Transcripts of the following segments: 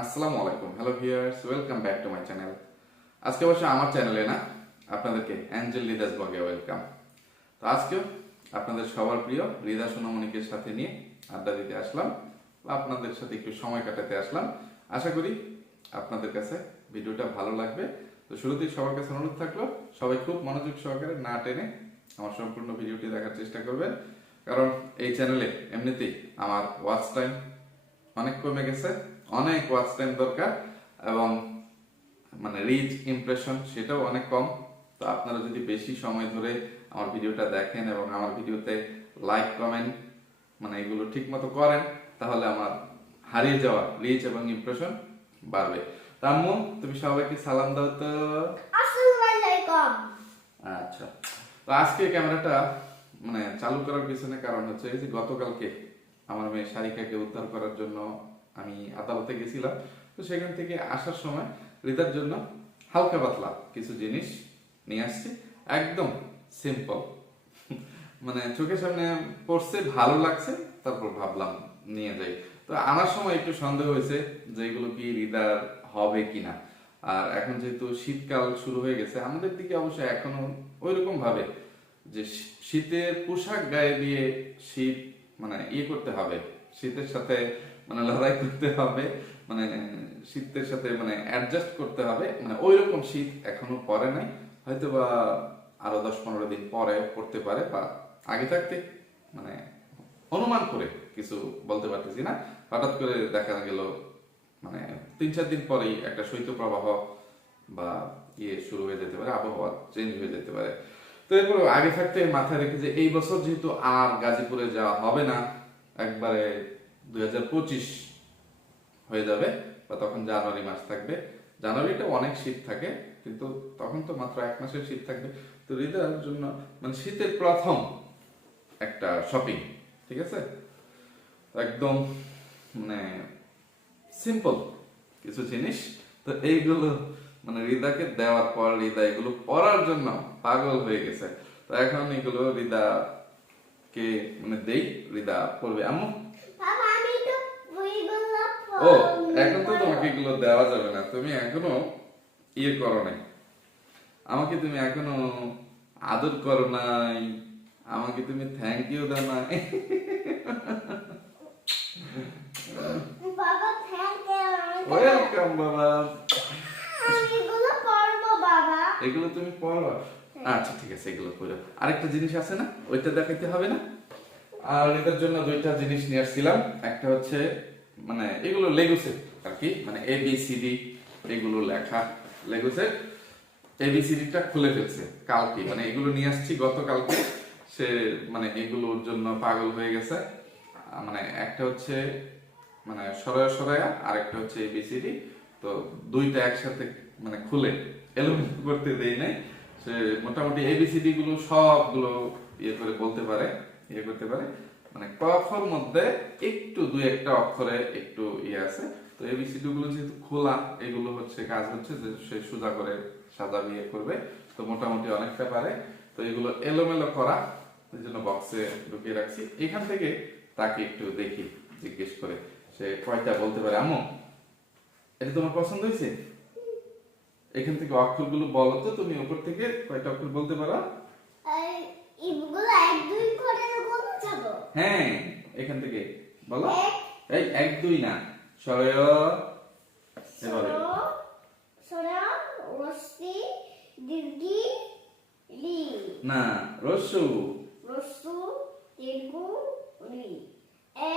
আসসালামু আলাইকুম, hello viewers, welcome back to my channel. আজকে অবশ্য আমার চ্যানেলে না, আপনাদেরকে অ্যাঞ্জেল রিদাস ব্লগে ওয়েলকাম। তো আজকেও আপনাদের সবার প্রিয় রিদা সোনামণিকে সাথে নিয়ে আড্ডা দিতে আসলাম, বা আপনাদের সাথে একটু সময় কাটাতে আসলাম। আশা করি আপনাদের কাছে ভিডিওটা ভালো লাগবে। তো শুরুতেই সবার কাছে অনুরোধ থাকলো, সবাই খুব মনোযোগ সহকারে না টেনে আমার সম্পূর্ণ ভিডিওটি দেখার চেষ্টা করবেন, কারণ এই চ্যানেলে এমনিতেই আমার ওয়াচ টাইম অনেক কমে গেছে, অনেক ওয়াচ টাইম দরকার, এবং মানে রিচ ইমপ্রেশন সেটাও অনেক কম। তো আপনারা যদি বেশি সময় ধরে আমার ভিডিওটা দেখেন এবং আমার ভিডিওতে লাইক কমেন্ট মানে এগুলো ঠিক মতো করেন, তাহলে আমার হারিয়ে যাওয়া রিচ এবং ইমপ্রেশন বাড়বে। তাম্মু, তুমি সবাইকে সালাম দাও তো। আসসালামু আলাইকুম। আচ্ছা, তো আজকে ক্যামেরাটা মানে চালু করার পিছনে কারণ হচ্ছে যে গতকালকে আমার মেয়ে সারিকাকে উদ্ধার করার জন্য আমি আদালতে গেছিলাম। তো সেখান থেকে আসার সময় রিতার জন্য হালকা পাতলা কিছু জিনিস নিয়ে আসছি, একদম সিম্পল। মানে চোখের সামনে পড়ছে, ভালো লাগছে, তারপর ভাবলাম নিয়ে যাই। তো আনার সময় একটু সন্দেহ হয়েছে যে এগুলো কি রিদার হবে কিনা। আর এখন যেহেতু শীতকাল শুরু হয়ে গেছে, আমাদের দিকে অবশ্য এখনো ওইরকম ভাবে যে শীতের পোশাক গায়ে দিয়ে শীত মানে করতে হবে, শীতের সাথে মানে লড়াই করতে হবে, মানে শীতের সাথে মানে অ্যাডজাস্ট করতে হবে, মানে ওইরকম শীত এখনো পড়ে নাই। হয়তো বা আরো 10-15 দিন পরে পড়তে পারে, বা আগে থাকতে মানে অনুমান করে কিছু বলতে পারতেছি না। হঠাৎ করে দেখা গেল মানে 3-4 দিন পরেই একটা শৈত্যপ্রবাহ বা শুরু হয়ে যেতে পারে, আবহাওয়া চেঞ্জ হয়ে যেতে পারে। তো এরপর আগে থাকতে মাথায় রেখে যে এই বছর যেহেতু আর গাজীপুরে যাওয়া হবে না, একবারে 2025 হয়ে যাবে, বা তখন জানুয়ারি মাস থাকবে। জানুয়ারিটা অনেক শীত থাকে, কিন্তু তখন তো মাত্র 1 মাসের শীত থাকবে। তো হৃদয়ের জন্য মানে শীতের প্রথম একটা শপিং, ঠিক আছে, একদম মানে সিম্পল কিছু জিনিস। তো এইগুলো মানে রিদাকে দেওয়ার পর রিদা এগুলো পরার জন্য পাগল হয়ে গেছে। তো এখন এগুলো রিদাকে মানে দেই, রিদা পরবে। আম্মু, বাবা, আমি তো বইগুলো ও এখন তো তোমাকে এগুলো দেওয়া যাবে না, তুমি এখনো করো নাই, আমাকে তুমি এখনো আদর করো নাই, আমাকে তুমি থ্যাংক ইউ দাও নাই। বাবা, থ্যাংক ইউ। ওয়েলকাম বাবা। আমি এগুলো পড়বো বাবা। এগুলো তুমি পড়ো? আচ্ছা ঠিক আছে, এগুলো পড়ো। আরেকটা জিনিস আছে না, ওইটা দেখাইতে হবে না? আর এটার জন্য দুইটা জিনিস নিয়ে আসছিলাম। একটা হচ্ছে মানে এগুলো লেগুসের আর কি, মানে ABCD এগুলো লেখা লেগুসের। ABCDটা খুলে ফেলছে কালকে, মানে এগুলো নিয়ে আসছি গতকালকে। সে মানে এগুলোর জন্য পাগল হয়ে গেছে। মানে একটা হচ্ছে মানে সরয়া সরয়া, আর একটা হচ্ছে ABCD। তো দুইটা একসাথে মানে খুলে এলোমেলো করতে দেই নাই। সে মোটামুটি ABCD গুলো সবগুলো করে বলতে পারে, করতে পারে। মানে ক খর মধ্যে একটু দুই একটা অক্ষরে একটু আছে। তো ABCD গুলো যেহেতু খোলা, এগুলো হচ্ছে কাজ হচ্ছে যে সে সোজা করে সাদা করবে। তো মোটামুটি অনেকটা পারে। তো এগুলো এলোমেলো করা, এই জন্য বক্সে ঢুকিয়ে রাখছি। এখান থেকে তাকে একটু দেখি, জিজ্ঞেস করে সে কয়টা বলতে পারে। আম্মু, এটা তোমার পছন্দ হয়েছে? এখান থেকে অক্ষরগুলো বলো তো, তুমি উপর থেকে কয়টা অক্ষর বলতে পারো? এগুলো 1-2 করে বলতে যাব। হ্যাঁ, এখান থেকে বলো। এক, এই 1-2 না, সরয় এভাবে। সরা, রস্তি, দীর্ঘি, রি। না, রস্যু। রস্সু, দীর্ঘ, রি। এ,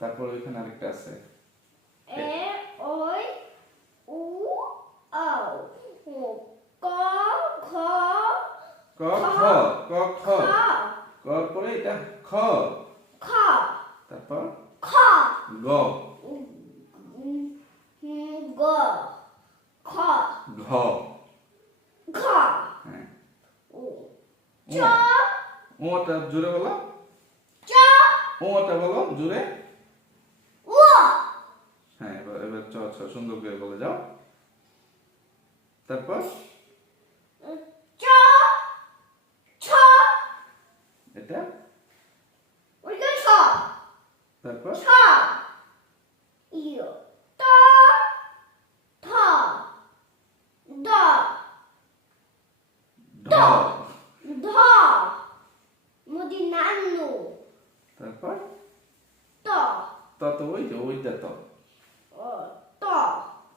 তারপর ওইখানে আরেকটা আছে। ওই, উ, আও। ক, খ, ক খ, ক খ, কর পরে এটা খ, খ, তারপর খ, গ, গ, খ, ঘ। ঘ, হ্যাঁ, উ, চ, ওটা জোরে বলো। চ, ওটা বলো জোরে। উ। হ্যাঁ, এবার এবার চ ছ সুন্দর করে বলে যাও। তারপর চ, ছ, এটা, ওইটা ছ, তারপর ছ, ইয়, ত, তো ওই যে ওইটা তো। ত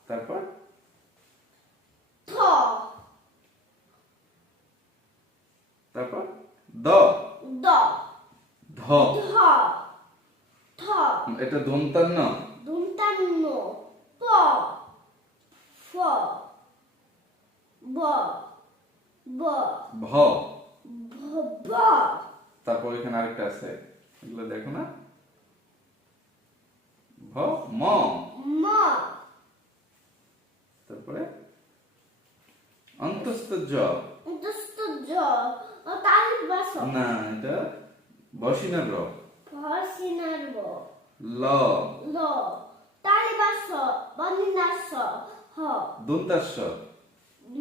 তারপর থ তারপর দ দ ধ ধ থ এটা দন্তান্ন। দন্তান্ন প ফ ব ব ভ ভ তারপর এখানে আরেকটা আছে, এগুলো দেখো না, ভ ম। ম তারপরে অন্তস্থ জ। দস্ত জ তাল বাস না, এটা বসিনার র। ভসিনার ব ল ল তাল বাস বনিনাস হ দন্তাস্ব।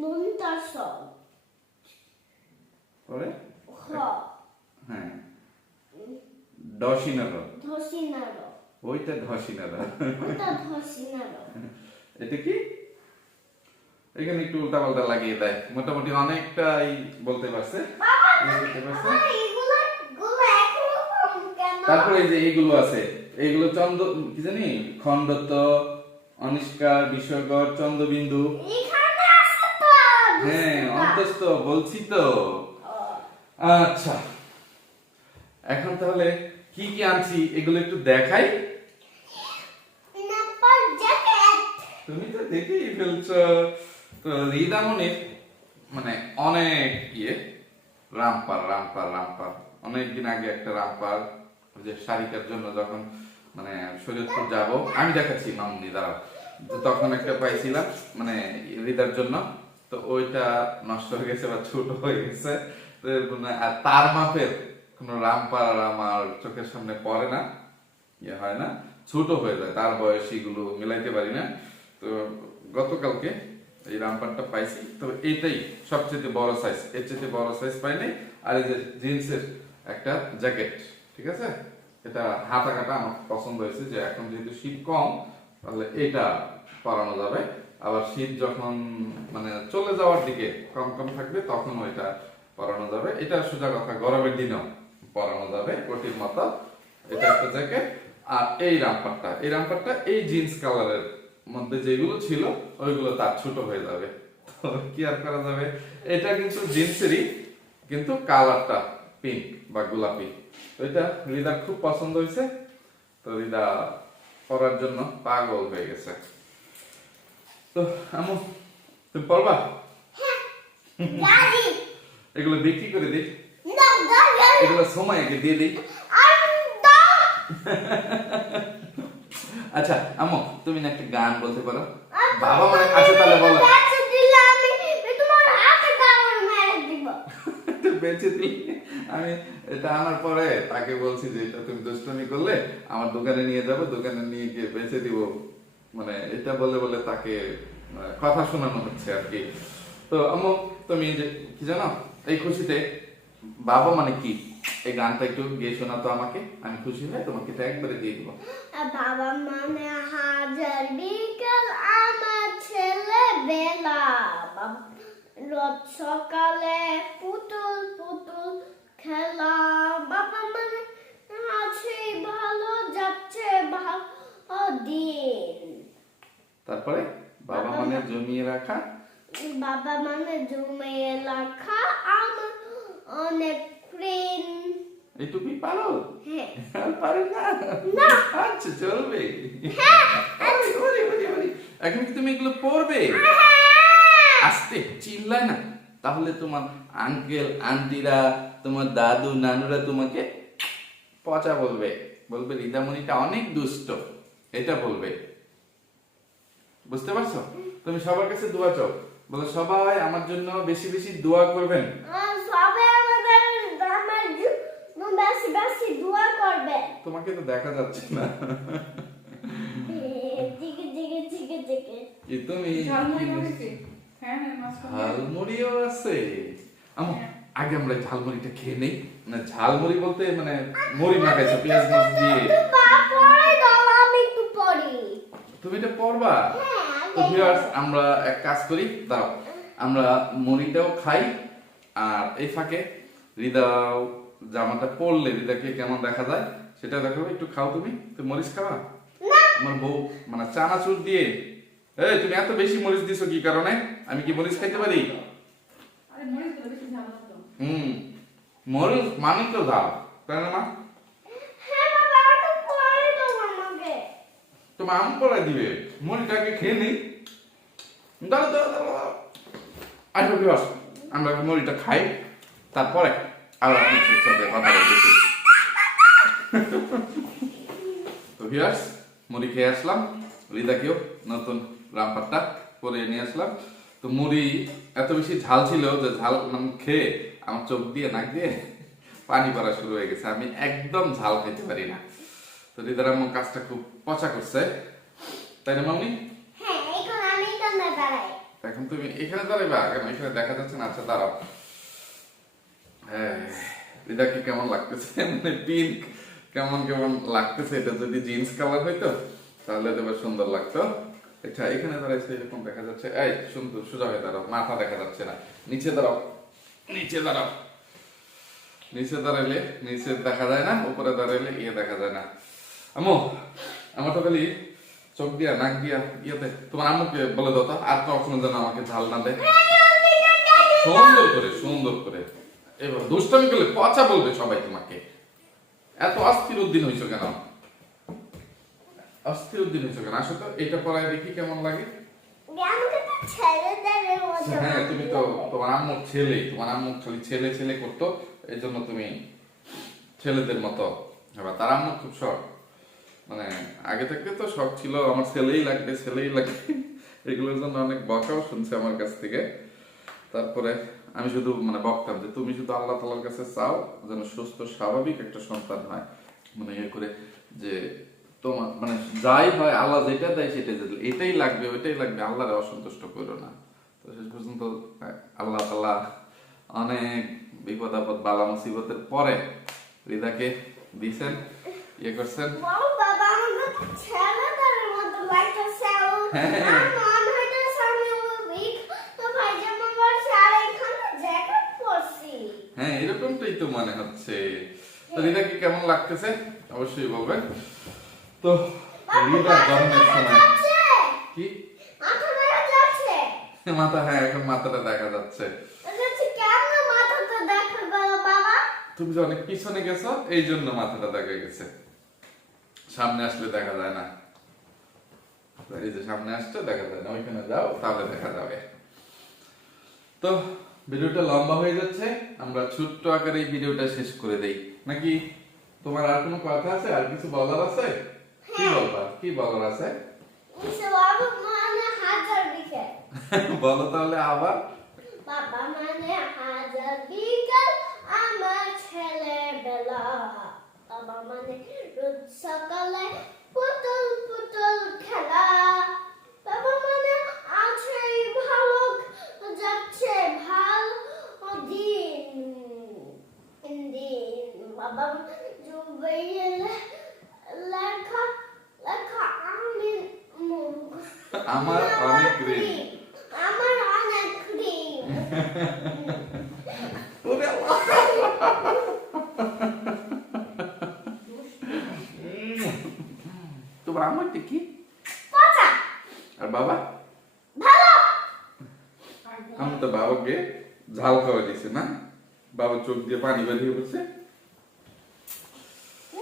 নন্তাস পরে হ হ্যাঁ ডসিনার র। ধসিনার ওইটা ধসিনার র। ওটা ধসিনার এটা কি, এখানে একটু উল্টা পাল্টা লাগিয়ে দেয়, মোটামুটি অনেকটাই বলতে পারছে। বুঝতে পারছে? এগুলো গুলো একরকম কেন তারপরে এই যে এইগুলো আছে, এইগুলো চন্দ্র কি জানি, খণ্ডত্ব, অনিষ্কার, বিষয়গর, চন্দ্রবিন্দু। এখানে আছে তো হ্যাঁ অন্তস্থ বলছি তো। আচ্ছা, এখন তাহলে কি কি আনছি এগুলো একটু দেখাই। নাম্বার জ্যাকেট তুমি তো দেখেই ফেলছো। তো রিদামনির মানে অনেক রামপার রামপার রামপার, অনেকদিন আগে একটা রামপার, ওই যে শারিকার জন্য যখন মানে শরীয়তপুর যাব, আমি দেখাচ্ছি মামুনি দ্বারা, তো তখন একটা পাইছিলাম মানে রিদার জন্য। তো ওইটা নষ্ট হয়ে গেছে বা ছোট হয়ে গেছে, তো আর তার মাপের কোনো রামপার আর আমার চোখের সামনে পড়ে না, হয় না, ছোট হয়ে যায়, তার বয়সী গুলো মিলাইতে পারি না। তো গতকালকে এই রামপারটা পাইছি, তবে এটাই সবচেয়ে বড় সাইজ, এর চেয়ে বড় সাইজ পাইনি। আর এই যে জিন্সের একটা জ্যাকেট, ঠিক আছে, এটা হাতা কাটা আমার পছন্দ হয়েছে, যে এখন যেহেতু শীত কম তাহলে এটা পরানো যাবে, আবার শীত যখন মানে চলে যাওয়ার দিকে কম কম থাকবে তখন ওইটা পরানো যাবে। এটা সোজা কথা গরমের দিনেও পরানো যাবে কোটির মতো। এটা একটা জ্যাকেট। আর এই রামপারটা এই জিন্স কালারের মধ্যে যেগুলো ছিল ওইগুলো তার ছোট হয়ে যাবে, তো কি আর করা যাবে। এটা কিন্তু জিন্সেরই, কিন্তু কালারটা পিঙ্ক বা গোলাপি। তো এটা রিদার খুব পছন্দ হয়েছে, তো রিদা পরার জন্য পাগল হয়ে গেছে। তো আমু তুমি পরবা? গাড়ি এগুলো বিক্রি করে দিই, না গাড়ি এগুলো সময়কে দিয়ে দিই। আচ্ছা আম্মু, তুমি না একটা গান বলতে পারো? বাবা মানে আচ্ছা তাহলে বলো। বেঁচে দিই, আমি এটা আনার পরে তাকে বলছি যে এটা তুমি দুষ্টুমি করলে আমার দোকানে নিয়ে যাবো, দোকানে নিয়ে গিয়ে বেঁচে দিব, মানে এটা বলে বলে তাকে কথা শোনানো হচ্ছে আর কি। তো আম্মু তুমি যে কি জানো, এই খুশিতে বাবা মানে কি, এই গানটা একটু গিয়ে শোনাতো আমাকে, আমি খুশি হয়ে তোমাকে এটা একবারে দিয়ে দিব। বাবা মানে হাজার বিকেল আমার ছেলে বেলা, রোজ সকালে পুতুল পুতুল খেলা, বাবা মানে আছে ভালো যাচ্ছে ভালো দিন। তারপরে বাবা মানে জমিয়ে রাখা, বাবা মানে জমিয়ে রাখা আমার অনেক ফ্রেন্ড। এইটুকুই পারো? হ্যাঁ আর পারো না? না। আচ্ছা চলবে। হ্যাঁ ওরে, ওরে, ওরে। এখন কি তুমি এগুলো পড়বে? আস্তে চিল্লায় না, তাহলে তোমার আঙ্কেল আন্টিরা, তোমার দাদু নানুরা তোমাকে পচা বলবে, বলবে রিদামণিটা অনেক দুষ্ট, এটা বলবে। বুঝতে পারছো? তুমি সবার কাছে দোয়া চাও, বলো সবাই আমার জন্য বেশি বেশি দোয়া করবেন। সবাই আমাদের আমার বেশি বেশি দোয়া করবে। তোমাকে তো দেখা যাচ্ছে না। জিগে জিগে জিগে জিগে কি তুমি ঝালমুড়িও আছে? আগে আমরা ঝালমুড়িটা খেয়ে নেই, মানে ঝালমুড়ি বলতে মানে মুড়ি মাখাইছো পেঁয়াজ মাছ দিয়ে। পরে দাও আমি একটু পড়ি। তুমি এটা পড়বা? তো ভিউয়ার্স আমরা এক কাজ করি, দাও আমরা মুড়িটাও খাই, আর এই ফাঁকে রিদাও জামাটা পরলে রিদাকে কেমন দেখা যায় সেটা দেখো, একটু খাও। তুমি মরিচ খাওয়া? না আমার বউ মানে চানাচুর দিয়ে, এই তুমি এত বেশি মরিচ দিছো কি কারণে? আমি কি মরিচ খাইতে পারি? আরে মরিচ গুলো বেশি ঝাল না তো। হুম, মরিচ মানে তো ঝাল, তাই না মা? হ্যাঁ বাবা একটু পরে দাও আমাকে তোমার আম পড়াই দিবে, মরিচটাকে খেয়ে নেই। দাও দাও দাও। আচ্ছা বিবাস, আমরা মরিচটা খাই, তারপরে আবার আপনার সাথে কথা বলতেছি। তো ভিউয়ার্স, মুড়ি খেয়ে আসলাম, রিদাকেও নতুন রামপাট্টা করে নিয়ে আসলাম। তো মুড়ি এত বেশি ঝাল ছিল যে ঝাল খেয়ে আমার চোখ দিয়ে নাক দিয়ে পানি পড়া শুরু হয়ে গেছে। আমি একদম ঝাল খেতে পারি না। তো রিদার আম্মু কাজটা খুব পচা করছে, তাই না মামনি? হ্যাঁ এখন আমি এখানে দাঁড়াই এখন তুমি এখানে দাঁড়াইবা কেন? এখানে দেখা যাচ্ছে না। আচ্ছা দাঁড়াও। হ্যাঁ, রিদাকে কেমন লাগতেছে? মানে পিঙ্ক কেমন কেমন লাগতেছে। এটা যদি জিন্স কালার হইতো তাহলে এবার সুন্দর লাগতো। আচ্ছা এখানে দাঁড়াইছে এরকম দেখা যাচ্ছে। এই সুন্দর সোজা হয়ে দাঁড়াও, মাথা দেখা যাচ্ছে না। নিচে দাঁড়াও, নিচে দাঁড়াও। নিচে দাঁড়াইলে নিচে দেখা যায় না, উপরে দাঁড়াইলে ইয়ে দেখা যায় না। আম্মু আমার তো খালি চোখ দিয়া নাক দিয়া ইয়েতে, তোমার আম্মুকে বলে দাও তো আর কখনো যেন আমাকে ঝাল না দেয়। সুন্দর করে সুন্দর করে। এবার দুষ্টামি করলে পচা বলবে সবাই তোমাকে। এত অস্থির উদ্দিন হয়েছো কেন? অস্থির উদ্দিন হয়েছো কেন? আসো তো, এটা পড়ায় দেখি কেমন লাগে। আমাকে তো ছেলেদের মতো হ্যাঁ তুমি তো তোমার আম্মুর ছেলে, তোমার আম্মু খালি ছেলে ছেলে করতো, এই জন্য তুমি ছেলেদের মতো। এবার তার আম্মুর খুব শখ, মানে আগে থেকে তো শখ ছিল আমার ছেলেই লাগবে ছেলেই লাগবে। এগুলোর জন্য অনেক বকাও শুনছে আমার কাছ থেকে। তারপরে আমি শুধু মানে বকতাম যে তুমি শুধু আল্লাহ তাআলার কাছে চাও যেন সুস্থ স্বাভাবিক একটা সন্তান হয়, মানে ইয়ে করে যে তোমার মানে যাই হয় আল্লাহ যেটা দেয় সেটা দিল, এটাই লাগবে ওইটাই লাগবে, আল্লাহরে অসন্তুষ্ট করো না। তো শেষ পর্যন্ত আল্লাহ তাআলা অনেক বিপদ আপদ বালা মুসিবতের পরে রিদাকে দিয়েছেন, ইয়ে করছেন। বাবা বাবা আমাকে তো ছেলেদের মতো লাগতেছে হ্যাঁ। মন হইতেছে আমি উইক তো ভাই যেমন বলছে আর এখানে জ্যাকেট পরছি হ্যাঁ এরকমটাই তো মনে হচ্ছে। তো রিদাকে কেমন লাগতেছে অবশ্যই বলবেন। তো রিদা জন্মের সময় কি মাথা দেখা যাচ্ছে মাথা, হ্যাঁ এখন মাথাটা দেখা যাচ্ছে। আচ্ছা কেমন মাথাটা দেখা গেল বাবা তুমি যে অনেক পিছনে গেছো এই জন্য মাথাটা দেখা গেছে, সামনে আসলে দেখা যায় না। এই যে সামনে আসছে দেখা যায় না, ওইখানে যাও তাহলে দেখা যাবে। তো ভিডিওটা লম্বা হয়ে যাচ্ছে, আমরা ছোট্ট আকারে এই ভিডিওটা শেষ করে দেই নাকি? তোমার আর কোনো কথা আছে, আর কিছু বলার আছে? কি বলবা, কি বলার আছে? বাবা মানে হাজার বিকেল বলো তাহলে আবার। বাবা মানে হাজার বিকেল আমার ছেলেবেলা বাবা মানে রোজ সকালে পুতুল পুতুল খেলা বাবা মানে আছে ভালো যাচ্ছে ভালো দিন দিন বাবা জুবাইয়ে লেখা লেখা আমি আমার অনেক ঋণ। আমার অনেক ঋণ ওরে আল্লাহ। তোমার আমারটা কি? পচা আর বাবা? ভালো আমি তো বাবাকে ঝাল খাওয়া দিছি না, বাবা চোখ দিয়ে পানি বেরিয়ে পড়ছে।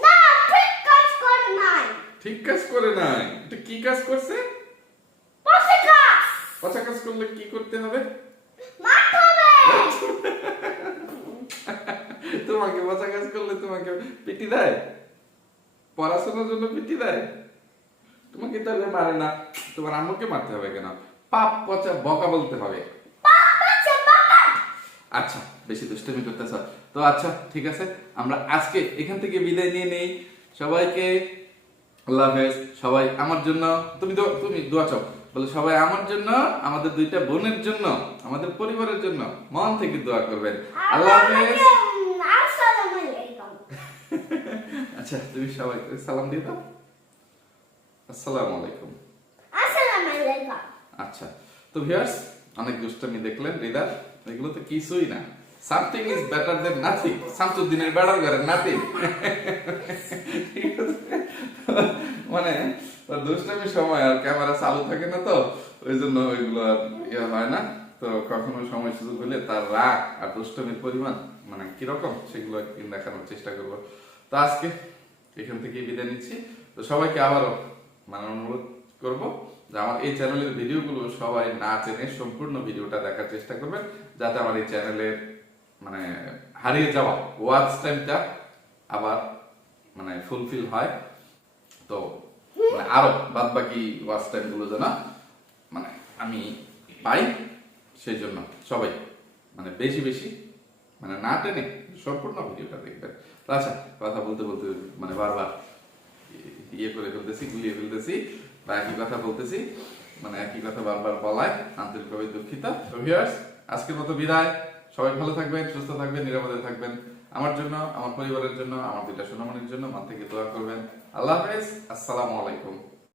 না ঠিক কাজ করে নাই ঠিক কাজ করে নাই, এটা কি কাজ করছে? পচা কাজ পচা কাজ করলে কি করতে হবে? মারতে হবে তোমাকে পচা কাজ করলে তোমাকে পিটি দেয়? পড়াশোনার জন্য পিটি দেয়? তোমাকে তাহলে মারে না, তোমার আম্মুকে মারতে হবে কেন? পাপ পচা বকা বলতে হবে। পচা বাবা আচ্ছা বেশি দুষ্টামি করতেছ তো। আচ্ছা ঠিক আছে, আমরা আজকে এখান থেকে বিদায় নিয়ে নেই। সবাইকে আল্লাহ হাফেজ। সবাই আমার জন্য, তুমি দোয়া চাও, বলে সবাই আমার জন্য, আমাদের দুইটা বোনের জন্য, আমাদের পরিবারের জন্য মন থেকে দোয়া করবেন। আল্লাহ হাফেজ। আসসালামু আলাইকুম আচ্ছা তুমি সবাই সালাম দিয়ে দাও। আসসালামু আলাইকুম। আসসালামু আলাইকুম আচ্ছা তো ভিউয়ার্স, অনেক দুষ্টামি দেখলেন রিদার, এগুলো তো কিছুই না। Something is better than nothing. শামসুদ্দিনের বেটার ঘরের নাথিং। ঠিক আছে, মানে দুষ্টামির সময় আর ক্যামেরা চালু থাকে না, তো ওই জন্য ওইগুলো আর ইয়ে হয় না। তো কখনো সময় সুযোগ হলে তার রাগ আর দুষ্টামির পরিমাণ মানে কিরকম সেগুলো একদিন দেখানোর চেষ্টা করবো। তো আজকে এখান থেকে বিদায় নিচ্ছি। তো সবাইকে আবারও মানে অনুরোধ করবো যে আমার এই চ্যানেলের ভিডিওগুলো সবাই না চেনে সম্পূর্ণ ভিডিওটা দেখার চেষ্টা করবেন, যাতে আমার এই চ্যানেলের মানে হারিয়ে যাওয়া ওয়াচ টাইমটা আবার মানে ফুলফিল হয়। তো মানে আরো বাদ বাকি ওয়াচ টাইম গুলো যেন মানে আমি পাই, সেই জন্য সবাই মানে বেশি বেশি মানে না টেনে সম্পূর্ণ ভিডিওটা দেখবেন। তো আচ্ছা, কথা বলতে বলতে মানে বারবার ইয়ে করে ফেলতেছি, গুলিয়ে ফেলতেছি, বা একই কথা বলতেছি, মানে একই কথা বারবার বলায় আন্তরিকভাবে দুঃখিত। তো ভিউয়ার্স, আজকের মতো বিদায়। সবাই ভালো থাকবেন, সুস্থ থাকবেন, নিরাপদে থাকবেন। আমার জন্য, আমার পরিবারের জন্য, আমার দুইটা সোনামণির জন্য মন থেকে দোয়া করবেন। আল্লাহ হাফেজ, আসসালামু আলাইকুম।